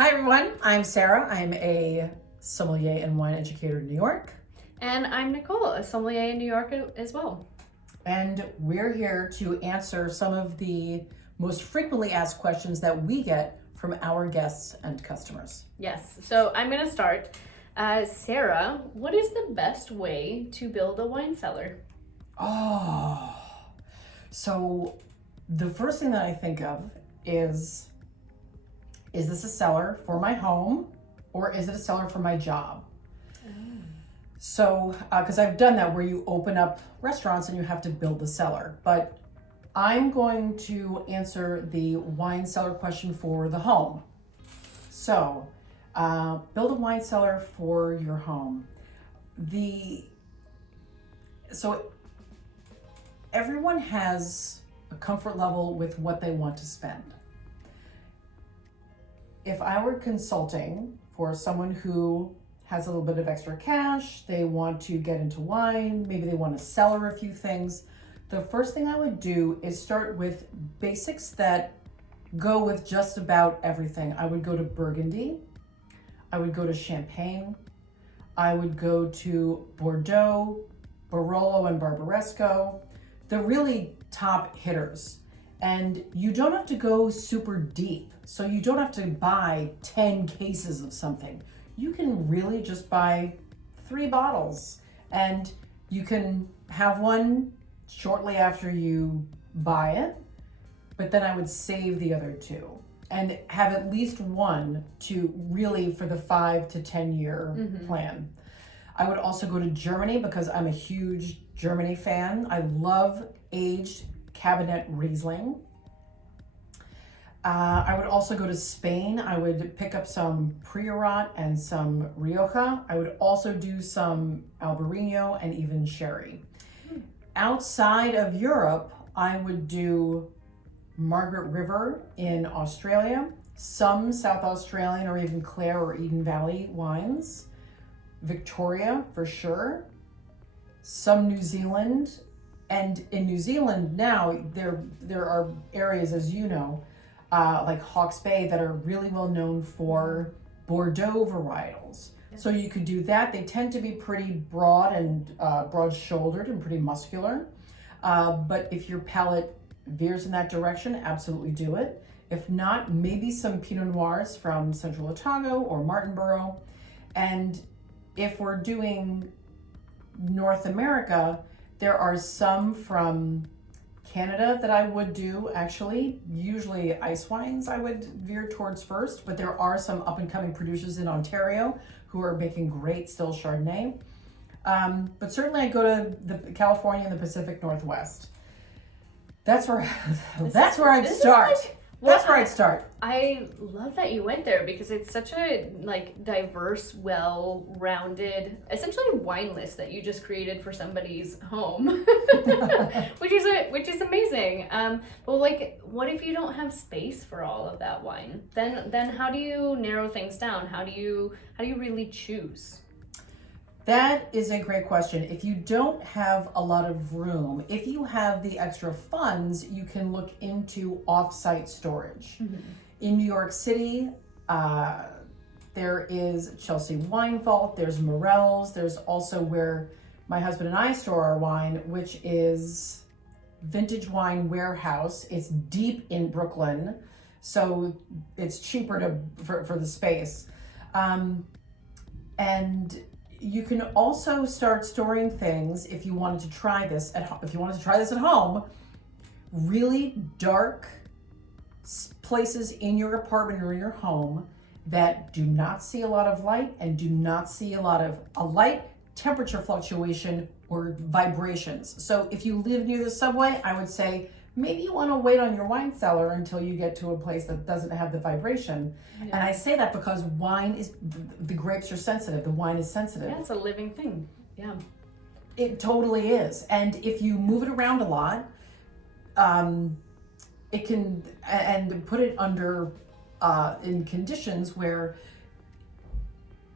Hi everyone, I'm Sarah. I'm a sommelier and wine educator in New York. And I'm Nicole, a sommelier in New York as well. And we're here to answer some of the most frequently asked questions that we get from our guests and customers. Yes, so I'm going to start. Sarah, what is the best way to build a wine cellar? So the first thing that I think of is this a cellar for my home or is it a cellar for my job? So, because I've done that where you open up restaurants and you have to build the cellar, but I'm going to answer the wine cellar question for the home. So, build a wine cellar for your home. So everyone has a comfort level with what they want to spend. If I were consulting for someone who has a little bit of extra cash, they want to get into wine, maybe they want to cellar a few things, the first thing I would do is start with basics that go with just about everything. I would go to Burgundy, I would go to Champagne, I would go to Bordeaux, Barolo and Barbaresco, the really top hitters. And you don't have to go super deep. So you don't have to buy 10 cases of something. You can really just buy 3 bottles and you can have one shortly after you buy it, but then I would save the other 2 and have at least one to really for the 5 to 10 year plan. I would also go to Germany because I'm a huge Germany fan. I love aged Cabernet Riesling. I would also go to Spain. I would pick up some Priorat and some Rioja. I would also do some Albarino and even Sherry. Outside of Europe, I would do Margaret River in Australia, some South Australian or even Clare or Eden Valley wines, Victoria for sure, some New Zealand, and in New Zealand now there are areas, as you know, like Hawke's Bay that are really well known for Bordeaux varietals. Yes. So you could do that. They tend to be pretty broad and broad-shouldered and pretty muscular. But if your palate veers in that direction, absolutely do it. If not, maybe some Pinot Noirs from Central Otago or Martinborough. And if we're doing North America, there are some from Canada that I would do actually. Usually ice wines I would veer towards first, but there are some up and coming producers in Ontario who are making great still Chardonnay. But certainly I go to the California and the Pacific Northwest. That's where I'd start. That's where I'd start. I love that you went there because it's such a diverse, well-rounded, essentially wine list that you just created for somebody's home, which is amazing. But what if you don't have space for all of that wine? Then how do you narrow things down? How do you really choose? That is a great question. If you don't have a lot of room, if you have the extra funds, you can look into off-site storage. In New York City, there is Chelsea Wine Vault, there's Morel's, there's also where my husband and I store our wine, which is Vintage Wine Warehouse. It's deep in Brooklyn, so it's cheaper for the space. And you can also start storing things if you wanted to try this at home. Really dark places in your apartment or in your home that do not see a lot of light and do not see a lot of a light temperature fluctuation or vibrations. So if you live near the subway, I would say maybe you want to wait on your wine cellar until you get to a place that doesn't have the vibration. Yeah. And I say that because the grapes are sensitive, the wine is sensitive. Yeah, it's a living thing. Yeah. It totally is. And if you move it around a lot, it can, and put it under, in conditions where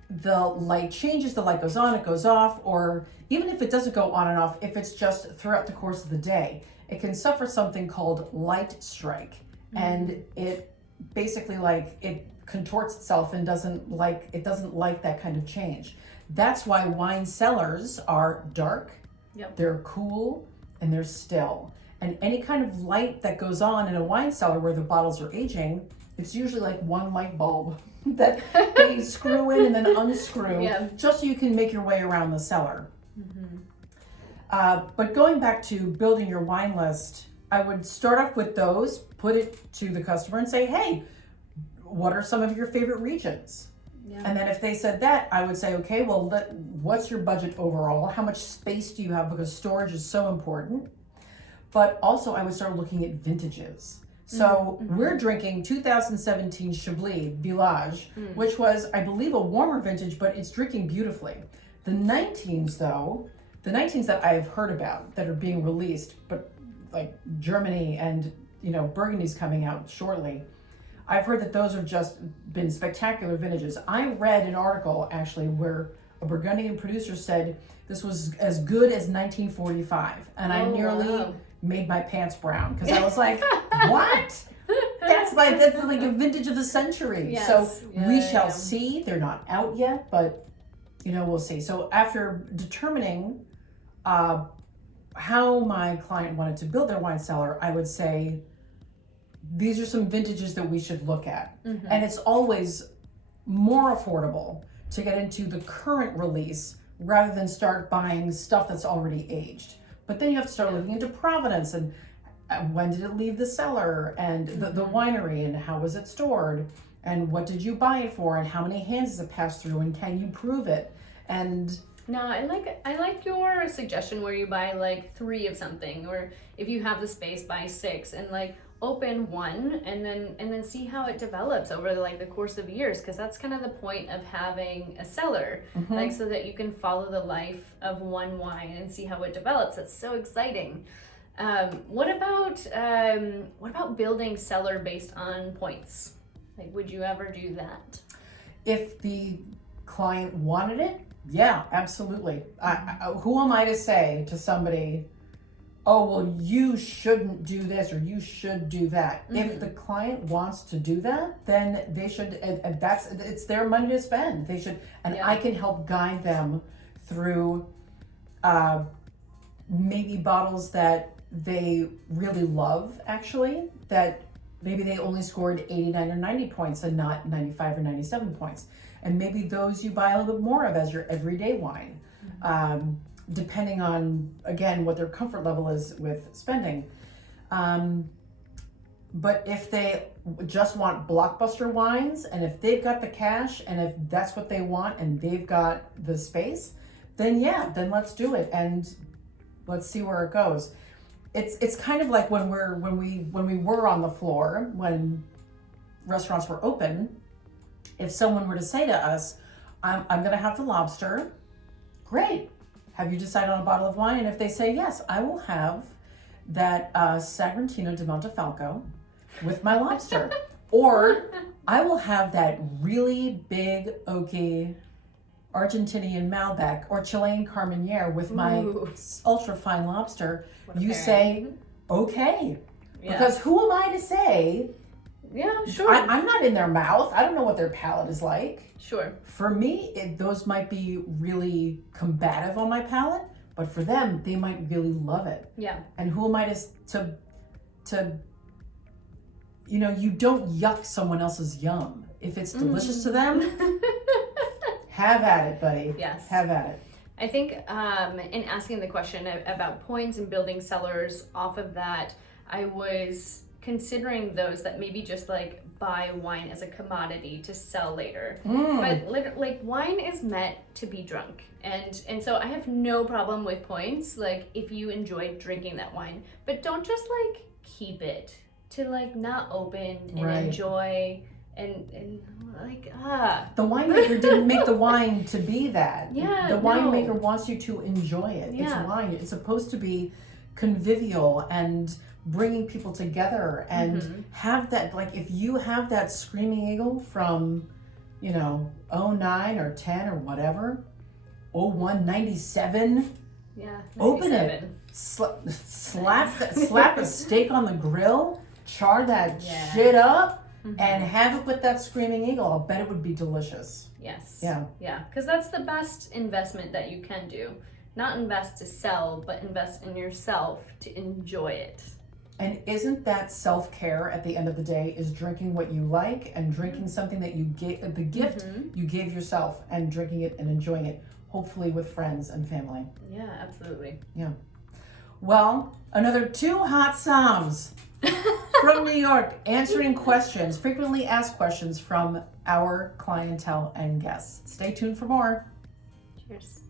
the light changes, the light goes on, it goes off, or even if it doesn't go on and off, if it's just throughout the course of the day, it can suffer something called light strike. And it basically contorts itself and doesn't like that kind of change. That's why wine cellars are dark, Yep. they're cool, and they're still. And any kind of light that goes on in a wine cellar where the bottles are aging, it's usually like one light bulb that they screw in and then unscrew, Yeah. just so you can make your way around the cellar. But going back to building your wine list, I would start off with those, put it to the customer and say, hey, what are some of your favorite regions? Yeah. And then if they said that, I would say, okay, well, what's your budget overall? How much space do you have? Because storage is so important. But also I would start looking at vintages. So we're drinking 2017 Chablis Village, which was, I believe, a warmer vintage, but it's drinking beautifully. The 19s, though, the 19s that I've heard about that are being released, but like Germany and, Burgundy's coming out shortly, I've heard that those have just been spectacular vintages. I read an article, actually, where a Burgundian producer said this was as good as 1945. And I nearly made my pants brown, because I was like, what? That's like a vintage of the century. Yes. So we shall see. They're not out yet, but we'll see. So after determining how my client wanted to build their wine cellar, I would say these are some vintages that we should look at. And it's always more affordable to get into the current release rather than start buying stuff that's already aged. But then you have to start looking into provenance and when did it leave the cellar, and the winery, and how was it stored, and what did you buy it for, and how many hands does it pass through, and can you prove it? And no, I like your suggestion where you buy like 3 of something, or if you have the space, buy 6, and like open one and then see how it develops over the course of years, because that's kind of the point of having a cellar, like so that you can follow the life of one wine and see how it develops. That's so exciting. What about building cellar based on points? Like, would you ever do that? If the client wanted it, yeah, absolutely. Who am I to say to somebody, oh, well, you shouldn't do this or you should do that? If the client wants to do that, then they should, and it's their money to spend. They should, and I can help guide them through maybe bottles that they really love, actually, that maybe they only scored 89 or 90 points and not 95 or 97 points. And maybe those you buy a little bit more of as your everyday wine. Depending on, again, what their comfort level is with spending. But if they just want blockbuster wines, and if they've got the cash, and if that's what they want, and they've got the space, then then let's do it, and let's see where it goes. It's kind of like when we were on the floor, when restaurants were open. If someone were to say to us, I'm gonna have the lobster, great. Have you decided on a bottle of wine? And if they say yes, I will have that Sagrantino di Montefalco with my lobster. Or I will have that really big oaky Argentinian Malbec or Chilean Carmenere with my ultra fine lobster. You say, okay. Because who am I to say? Yeah, sure. I'm not in their mouth. I don't know what their palate is like. Sure. For me, those might be really combative on my palate, but for them, they might really love it. Yeah. And who am I to you don't yuck someone else's yum. If it's delicious to them, have at it, buddy. Yes. Have at it. I think in asking the question about points and building cellars off of that, I was considering those that maybe just like buy wine as a commodity to sell later. But like wine is meant to be drunk, and so I have no problem with points, like if you enjoy drinking that wine, but don't just like keep it to like not open and enjoy and like the winemaker didn't make the wine to be that. The winemaker no. wants you to enjoy it. Yeah. It's wine. It's supposed to be convivial and bringing people together and have that, like if you have that Screaming Eagle from 09 or 10 or whatever, 01, 97, 97. open it, slap a steak on the grill, char that shit up, and have it with that screaming eagle. I'll bet it would be delicious. Yes. Yeah. Yeah, because that's the best investment that you can do. Not invest to sell, but invest in yourself to enjoy it. And isn't that self-care at the end of the day, is drinking what you like and drinking something that you gave, the gift you gave yourself, and drinking it and enjoying it, hopefully with friends and family. Yeah, absolutely. Yeah. Well, another 2 hot somms from New York, answering questions, frequently asked questions from our clientele and guests. Stay tuned for more. Cheers.